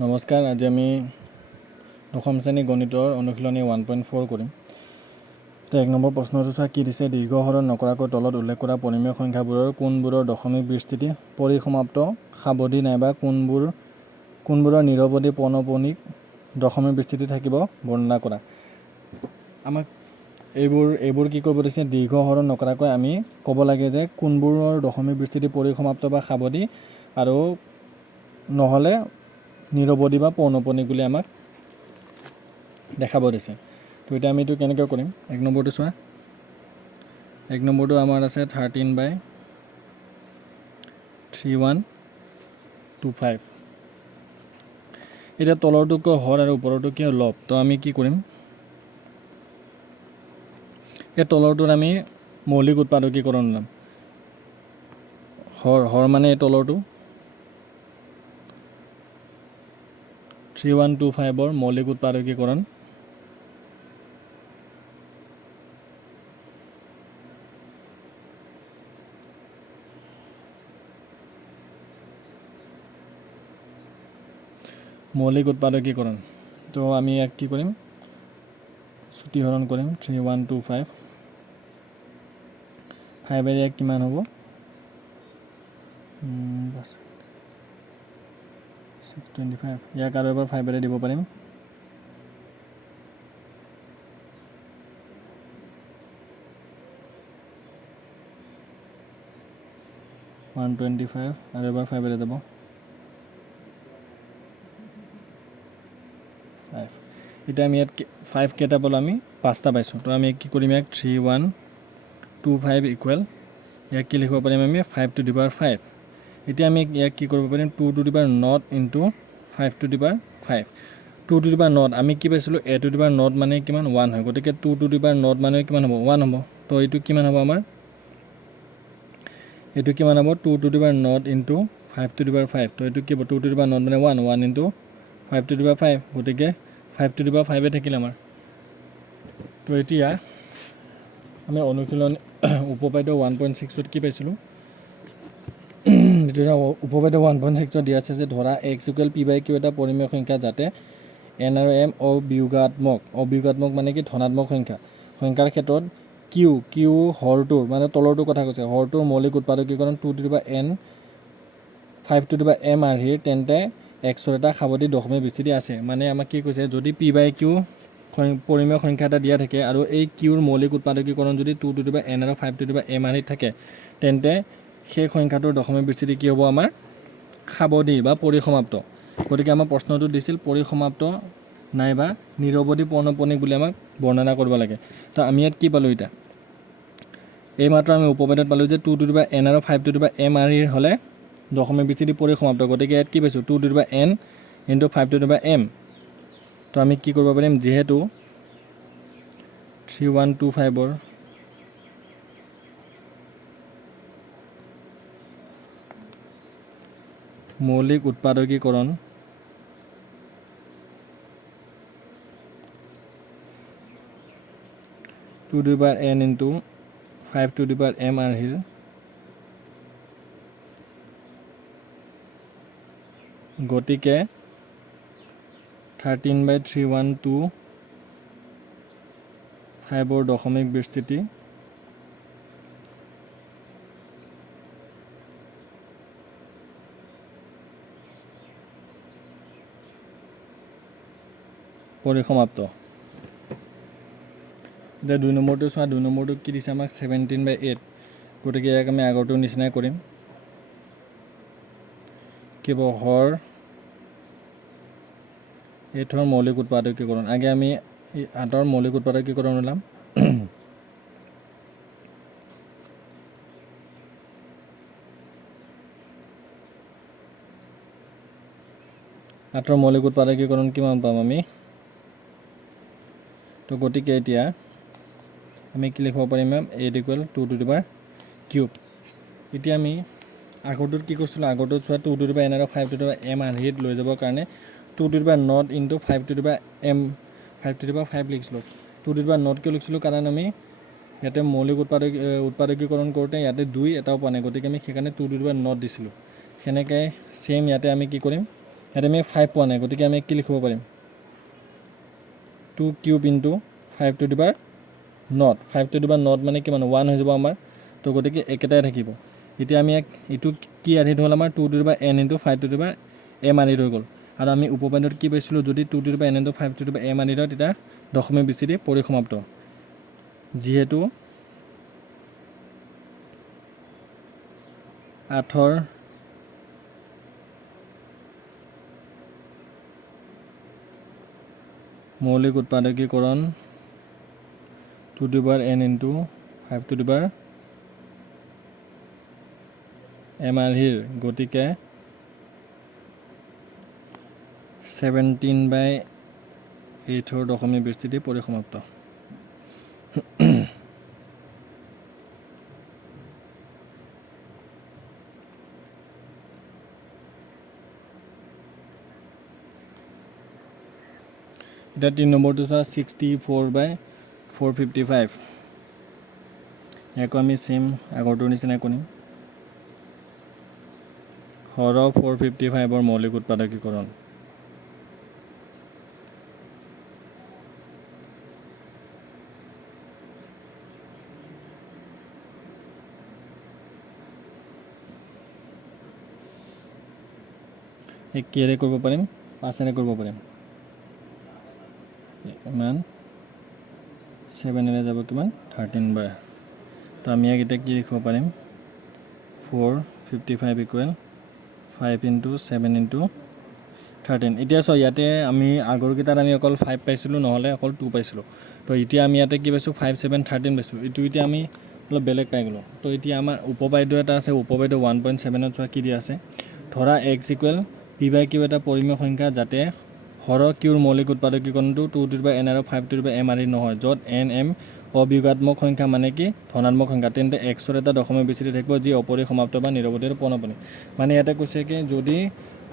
নমস্কাৰ, আজি আমি দশম শ্ৰেণী গণিতৰ অনুশীলনী 1.4 কৰিম। তো 1 নম্বৰ প্ৰশ্নটো চোৱা কি দিছে, দীৰ্ঘ হৰণ নকৰাকৈ তলত উল্লেখ কৰা পৰিমেয় সংখ্যাবোৰৰ কোনবোৰৰ দশমিক বিস্তৃতি পৰিসমাপ্ত সাৱধি নাইবা কোনবোৰৰ নিৰৱধি পৌনঃপুনিক দশমিক বিস্তৃতি থাকিব বৰ্ণনা কৰা। আমাক এইবোৰ কি কৰিব দিছে, দীৰ্ঘ হৰণ নকৰাকৈ আমি ক'ব লাগে যে কোনবোৰৰ দশমিক বিস্তৃতি পৰিসমাপ্ত বা সাৱধি আৰু নহ'লে নিৰৱধি বা পৌনঃপুনিক বুলি আমাক দেখাব দিছে। তো এতিয়া আমি এইটো কেনেকৈ কৰিম, 1 নম্বৰটো চোৱা। 1 নম্বৰটো আমাৰ আছে 13/3125। এতিয়া তলৰটোকৈ হৰ আৰু ওপৰটো কি লব। তো আমি কি কৰিম, এই তলৰটোত আমি মৌলিক উৎপাদকীকৰণ ল'ম। হৰ মানে এই তলৰটো 3125ৰ মৌলিক উৎপাদকীকৰণ। মৌলিক উৎপাদকীকৰণ। তো আমি ইয়াক কি কৰিম, চুটিহৰণ কৰিম 3125 5 ইয়াক কিমান হ'ব 625। ইয়াক আৰু এবাৰ 5 দিব পাৰিম। আৰু এবাৰ 5 যাব 5। এতিয়া আমি ইয়াত 5 কেইটা পালোঁ, আমি 5টা পাইছোঁ। তো আমি কি কৰিম, ইয়াক 3125 ইকুৱেল ইয়াক কি লিখিব পাৰিম, আমি 5 to the power 5। এতিয়া আমি ইয়াক কি কৰিব পাৰিম, 2 to the power not into 5 to the power 5। 2 to the power not আমি কি পাইছিলোঁ, a to the power not মানে কিমান 1 হয়, গতিকে 2 to the power not মানে কিমান হ'ব 1 হ'ব। তো এইটো কিমান হ'ব আমাৰ, এইটো কিমান হ'ব 2 to the power not into 5 to the power 5। তো এইটো কি হ'ব 2 to the power not মানে 1 into 5 to the power 5, গতিকে 5 to the power 5 থাকিল আমাৰ। তো এতিয়া আমি অনুশীলনী উপপাদ্য 1.6ত কি পাইছিলোঁ, উপপাদ্য 1.6ত দিয়া আছে যে ধৰা x = p/q এটা পৰিমেয় সংখ্যা যাতে n আৰু m অবিয়োগাত্মক মানে কি ধনাত্মক সংখ্যাৰ ক্ষেত্ৰত কিউ হৰটোৰ মানে তলৰটোৰ কথা কৈছে, হৰটোৰ মৌলিক উৎপাদকীকৰণ 2 to the power n 5 to the power m আৰ্হিৰ, তেন্তে xৰ এটা সাৱধি দশমিক বিস্তৃতি আছে। মানে আমাক কি কৈছে, যদি p/q পৰিমেয় সংখ্যা এটা দিয়া থাকে আৰু এই কিউৰ মৌলিক উৎপাদকীকৰণ যদি 2 to the power n আৰু 5 to the power m আৰ্হিত থাকে, তেন্তে সেই সংখ্যাটোৰ দশমিক বিস্তৃতি কি হ'ব, আমাৰ সাৱধি বা পৰিসমাপ্ত। গতিকে আমাৰ প্ৰশ্নটো দিছিল পৰিসমাপ্ত নাইবা নিৰৱধি পৌনঃপুনিক বুলি আমাক বৰ্ণনা কৰিব লাগে। তো আমি ইয়াত কি পালোঁ, এতিয়া এইমাত্ৰ আমি উপপাদ্যত পালোঁ যে 2 to the power n আৰু 5 to the power m আৰ্হিৰ হ'লে দশমিক বিস্তৃতি পৰিসমাপ্ত। গতিকে ইয়াত কি পাইছোঁ, 2 to the power n into 5 to the power m। তো আমি কি কৰিব পাৰিম, যিহেতু 3125ৰ মৌলিক উৎপাদকীকৰণ 2 to the power n into 5 to the power m আৰ্হিৰ গতিকে 13/3125ৰ দশমিক বিস্তৃতি পৰিসমাপ্ত। এতিয়া 2 নম্বৰটো চোৱা, 2 নম্বৰটো কি দিছে আমাক 17/8। গতিকে ইয়াক আমি আগৰটোৰ নিচিনাই কৰিম, কি হ'ব হৰ 8ৰ মৌলিক উৎপাদকীকৰণ। আগে আমি 8ৰ মৌলিক উৎপাদকীকৰণ ওলাম। 8ৰ মৌলিক উৎপাদকীকৰণ কিমান পাম আমি, তো গতিকে এতিয়া আমি কি লিখিব পাৰিম, 8 = 2 to the power কিউব। এতিয়া আমি আগৰটোত কি কৰিছিলোঁ, আগৰটোত চোৱা 2 to the power n আৰু 5 to the power m আৰ্হিত লৈ যাবৰ কাৰণে 2 to the power not into 5 to the power m 5 to the power 5 লিখিছিলোঁ। 2 to the power not কিয় লিখিছিলোঁ, কাৰণ আমি ইয়াতে মৌলিক উৎপাদকীকৰণ কৰোঁতে ইয়াতে 2 এটাও পোৱা নাই, গতিকে আমি সেইকাৰণে 2 to the power not দিছিলোঁ। সেনেকৈ ছেম ইয়াতে আমি কি কৰিম, ইয়াতে আমি 5 পোৱা নাই গতিকে আমি কি লিখিব পাৰিম 2 cube into 5 to the power not 5 to the power not মানে কিমান 1 হৈ যাব আমাৰ তো গতিকে একেটাই থাকিব এতিয়া আমি এইটো কি আধিত হ'ল আমাৰ 2 two the power n into 5 to the power m আধিত হৈ গ'ল আৰু আমি উপপাদ্যত কি পাইছিলোঁ যদি 2 two the power n into 5 to the power m আধিত হয় তেতিয়া দশমিক বিস্তৃতি পৰিসমাপ্ত যিহেতু 8ৰ মৌলিক উৎপাদকীকৰণ 2 two the power n into 5 to the power m আধিৰ গতিকে 17/8ৰ দশমিক বিস্তৃতি পৰিসমাপ্ত এটা 3 নম্বৰটো চোৱা 64/455 ইয়াকো আমি সেম আগৰটোৰ নিচিনাই কৰিম হৰ 455ৰ মৌলিক উৎপাদকীকৰণ কিহেৰে কৰিব পাৰিম 5 কৰিব পাৰিম ইমান 7 যাব কিমান 13 তো আমি ইয়াক এতিয়া কি লিখিব পাৰিম 455 ইকুৱেল 5 ইনটু 7 ইনটু 13 এতিয়া চোৱা ইয়াতে আমি আগৰকেইটাত আমি অকল 5 পাইছিলোঁ নহ'লে অকল 2 পাইছিলোঁ তো এতিয়া আমি ইয়াতে কি পাইছোঁ 5 7 13 পাইছোঁ এইটো এতিয়া আমি অলপ বেলেগ পাই গ'লোঁ তো এতিয়া আমাৰ উপপাদ্য এটা আছে উপপাদ্য 1.7ত চোৱা কি দিয়া আছে ধৰা x ইকুৱেল p বাই কিউ এটা পৰিমেয় সংখ্যা যাতে হৰ কিউৰ মৌলিক উৎপাদকীকৰণটো 2 টু দি পাৱাৰ n আৰু 5 টু দি পাৱাৰ m আদিৰ নহয় য'ত n m অবিয়োগাত্মক সংখ্যা মানে কি ধনাত্মক সংখ্যা তেন্তে xৰ এটা দশমিক বিস্তৃতি থাকিব যি অপৰিসমাপ্ত বা নিৰৱধিক পৌনঃপুনিক মানে ইয়াতে কৈছে কি যদি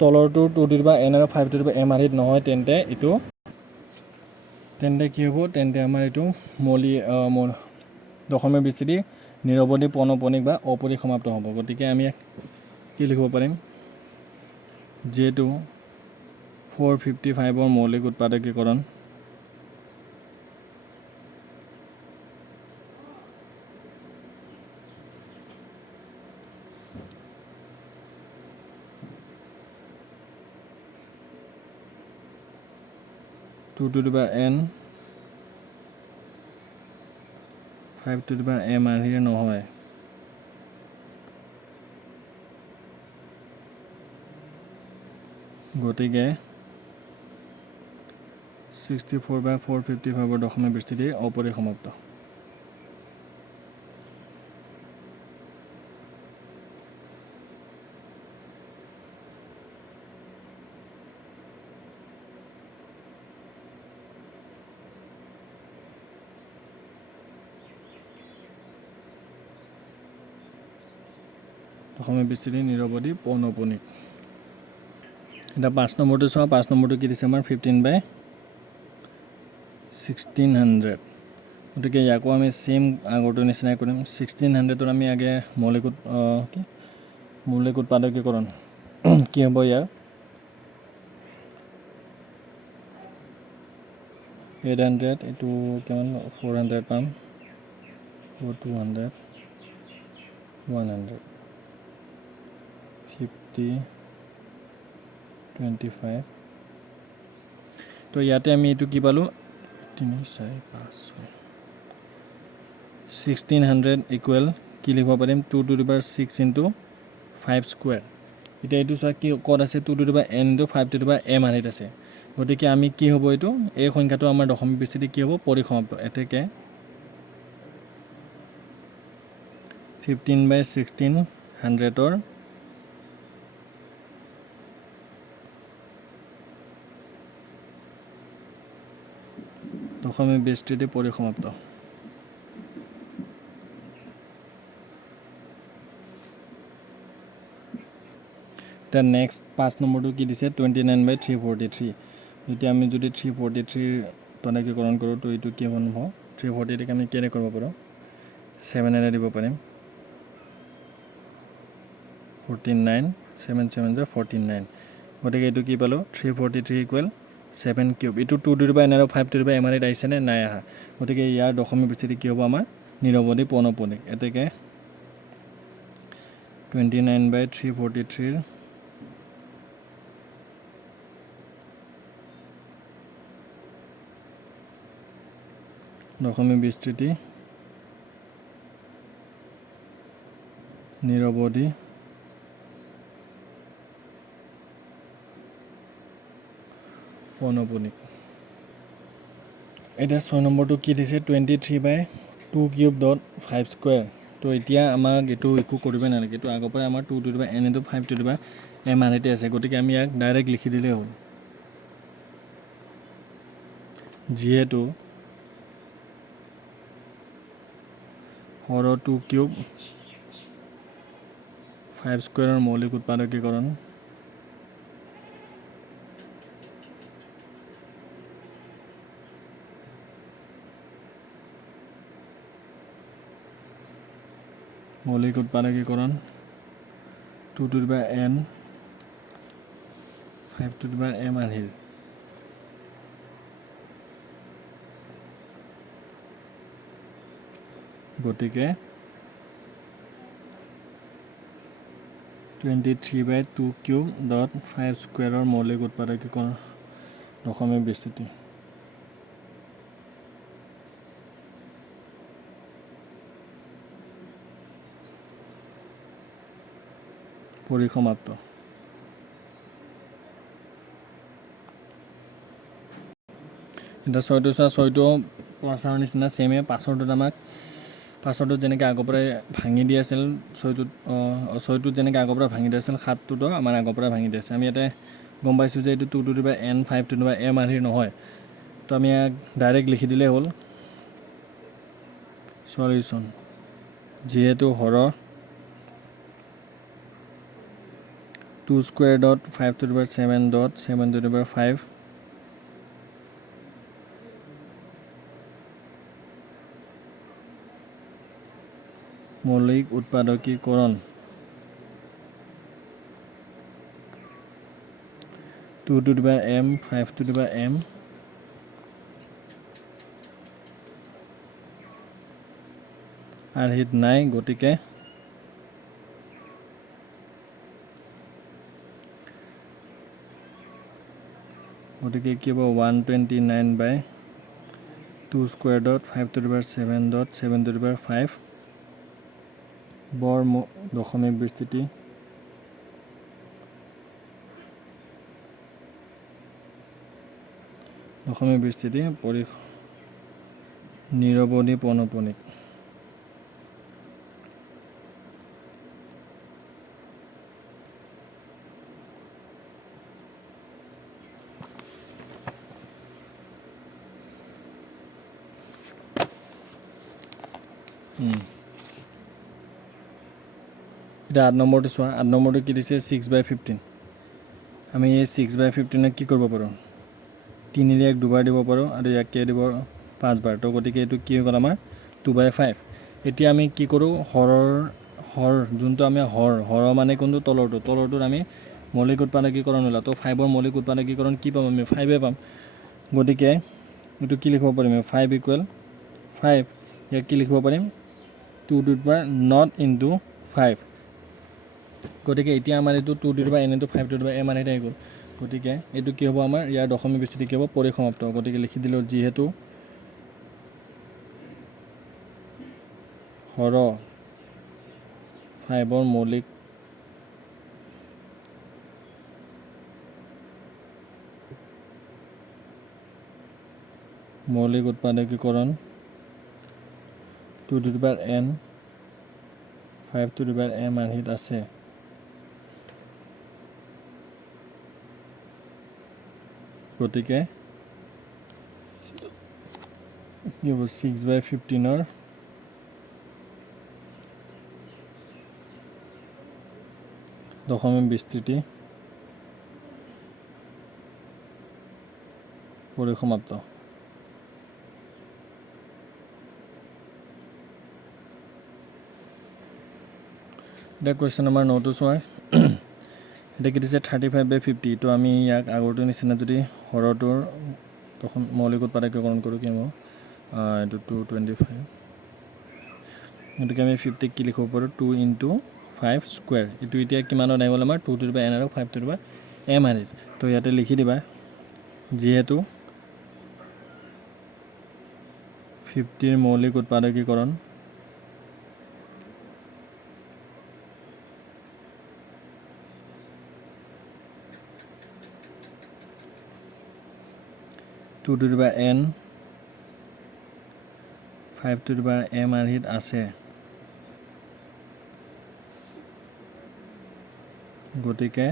তলৰটো 2 টু দি পাৱাৰ n আৰু 5 টু দি পাৱাৰ m আদিত নহয় তেন্তে কি হ'ব তেন্তে আমাৰ এইটো দশমিক বিস্তৃতি নিৰৱধি পৌনঃপুনিক বা অপৰিসমাপ্ত হ'ব গতিকে আমি কি লিখিব পাৰিম যেটো 455ৰ মৌলিক উৎপাদকীকৰণ two to the power n 5 to the power m আদিৰ নহয় গতিকে 64/455ৰ দশমিক বিস্তৃতি অপৰিসমাপ্ত দশমিক বিস্তৃতি নিৰৱধি পৌনঃপুনিক এটা 5 নম্বৰটো চোৱা 5 নম্বৰটো কি দিছে আমাৰ 15/1600 গতিকে ইয়াকো আমি সেম আগৰটো নিচিনাই কৰিম 1600ৰ আমি আগে মৌলিক উৎপাদকীকৰণ কি হ'ব ইয়াৰ 800 এইটো কিমান 400 পাম 200 100 50 25 তো ইয়াতে আমি এইটো কি পালোঁ 3 4 5 1600 ইকুৱেল কি লিখিব পাৰিম 2 two the power 6 into 5 square এতিয়া এইটো চোৱা কি ক'ত আছে 2 two the power n into 5 to the power m আদিত আছে গতিকে আমি কি হ'ব এইটো এই সংখ্যাটো আমাৰ দশমিক বিস্তৃতি কি হ'ব পৰিসমাপ্ত এতেকে 15/1600ৰ দশমিক বিস্তৃতি পৰিসমাপ্ত এতিয়া নেক্সট 5 নম্বৰটো কি দিছে 29/343 এতিয়া আমি যদি 343 উৎপাদকীকৰণ কৰোঁ তো এইটো কি হ'ব 343 আমি কেনে কৰিব পাৰোঁ 7 দিব পাৰিম 49 7 7 49 গতিকে এইটো কি পালোঁ 343 ইকুৱেল 7 কিউব এইটো 2 টু দি পাৱাৰ n আৰু 5 টু দি পাৱাৰ m আৰু আহিছেনে নাই আহা গতিকে ইয়াৰ দশমিক বিস্তৃতি কি হ'ব আমাৰ নিৰৱধি পৌনঃপুনিক এতেকে 29/343 দশমিক বিস্তৃতি নিৰৱধি পৌনঃপুনিক এটা 6 নম্বৰটো কি দিছে 23/2 কিউব ডট 5 স্কয়াৰ তো এতিয়া আমাক এটো একো কৰিব নালাগে এটো আগৰ পৰা আমাৰ 2 two the power n * 5 to the power m আনিতে আছে গতিকে আমি ইয়াক ডাইৰেক্ট লিখি দিলে হ'ল যেহেতু হৰ 2 কিউব 5 স্কয়াৰৰ মৌলিক উৎপাদকীকৰণ মৌলিক উৎপাদকীকৰণ 2 two the power n 5 to the power m আহিল গতিকে 23/2 কিউব ডট 5 স্কয়াৰৰ মৌলিক উৎপাদকীকৰণ দশমিক বিস্তৃতি পৰিসমাপ্ত এটা 6টো চোৱা 6টো প্ৰশ্নৰ নিচিনা সেমে পাছৰটোত আমাক পাছৰটোত যেনেকৈ আগৰ পৰা ভাঙি দি আছিল 6টোত যেনেকৈ আগৰ পৰা ভাঙি দি আছিল 7টোতো আমাৰ আগৰ পৰা ভাঙি দি আছে আমি ইয়াতে গম পাইছোঁ যে এইটো 2 two the power n 5 to the power m আহি নহয় তো আমি ইয়াক ডাইৰেক্ট লিখি দিলে হ'ল সলিউশন যেহেতু Har 2 square dot 5 to the power 7 dot 7 two the power 5 মৌলিক উৎপাদকীকৰণ 2 two the power m 5 to the power m আৰহিত নাই গতিকে কি হ'ব 129/2 square dot 5 to the power 7 dot 7 two the power 5 বৰ দশমিক বিস্তৃতি নিৰৱধি পৌনঃপুনিক এটা 8 নম্বৰটো চোৱা 8 নম্বৰটো কি দিছে 6/15 আমি এই 6/15 কি কৰিব পাৰোঁ 3 ৰে এক দুবাৰ দিব পাৰোঁ আৰু ইয়াক কে দিব 5 বাৰ তো গতিকে এইটো কি হৈ গ'ল আমাৰ 2/5 এতিয়া আমি কি কৰোঁ হৰ যোনটো আমি হৰ মানে কোনটো তলৰটোত আমি মৌলিক উৎপাদকীকৰণ ওলা তো 5ৰ মৌলিক উৎপাদকীকৰণ কি পাম আমি 5 পাম গতিকে এইটো কি লিখিব পাৰিম 5 = 5 ইয়াক কি লিখিব পাৰিম 2 two the power not into 5 গতিকে এতিয়া আমাৰ এইটো 2 two the power n * 5 to the power m আহি গ'ল গতিকে এইটো কি হ'ব আমাৰ ইয়াৰ দশমিক বিস্তৃতি কি হ'ব পৰিসমাপ্ত গতিকে লিখি দিলোঁ যেহেতু হৰ 5ৰ মৌলিক উৎপাদকীকৰণ 2 two the power n 5 to the power m আৰহিত আছে গতিকে কি হ'ব 6/15 দশমিক বিস্তৃতি পৰিসমাপ্ত এটা কুৱেশ্যন নম্বৰ 9টো চোৱা এটা কি দিছে 35/50 তো আমি ইয়াক আগৰটো নিচিনা যদি হৰটোৰ তখন মৌলিক উৎপাদকীকৰণ কৰোঁ কি হ'ব এইটো 225 গতিকে আমি 50 কি লিখিব পাৰোঁ 2 × 5 স্কুৱেৰ এইটো এতিয়া কিমানত আহি গ'ল আমাৰ 2 to the power n আৰু 5 to the power m আনিল তো ইয়াতে লিখি দিবা যিহেতু 50 ৰ মৌলিক উৎপাদকীকৰণ 2 to the power n 5 to the power m আৰ্হিত আছে গতিকে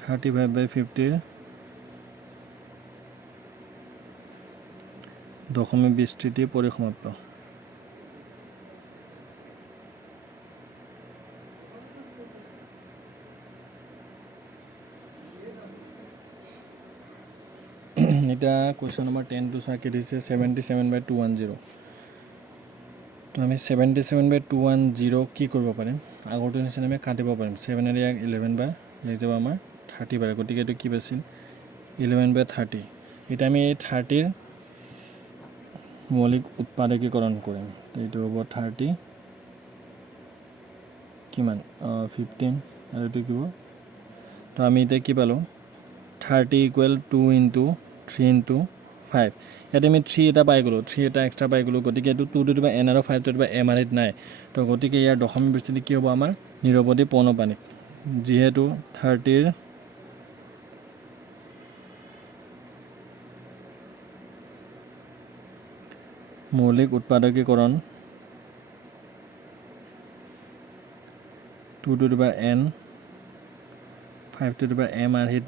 35/50 দশমিক বিস্তৃতি পৰিসমাপ্ত এটা কোৱেশ্চন নম্বৰ 10 টো চাকে দিছে 77/210 তো আমি 77/210 কি কৰিব পাৰিম আগৰটো নিচিনা আমি কাটিব পাৰিম 7 এৰে 11 বাৰ ইয়াক যাব আমাৰ 30 বাৰ গতিকে এইটো কি পাছিল 11/30 এটা আমি 30 ৰ মৌলিক উৎপাদকীকৰণ কৰিম তো এইটো হ'ব 30 কিমান 15 আৰু এইটো কি হ'ব তো আমি এতিয়া কি পালো 30 = 2 × 3 × 5 ইয়াতে আমি 3 এটা পাই গ'লো 3 এটা এক্সট্ৰা পাই গ'লো গতিকে এইটো 2 to the power n আৰু 5 to the power m আৰ্হিত নাই তো গতিকে ইয়াৰ দশমিক বিস্তৃতি কি হ'ব আমাৰ নিৰৱধি পৌনঃপুনিক যিহেতু 30 ৰ মৌলিক উৎপাদকীকৰণ 2 to the power n 5 to the power m আৰ্হিত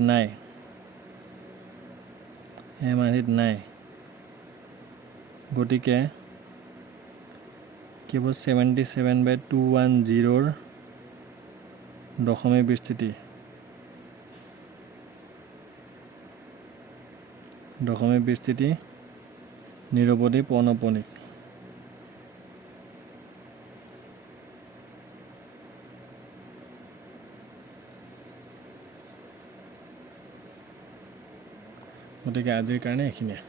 নাই গতিকে কি হ'ব 77/210 ৰ দশমিক বিস্তৃতি নিৰৱধি পৌনঃপুনিক গতিকে আজিৰ কাৰণে এইখিনিয়ে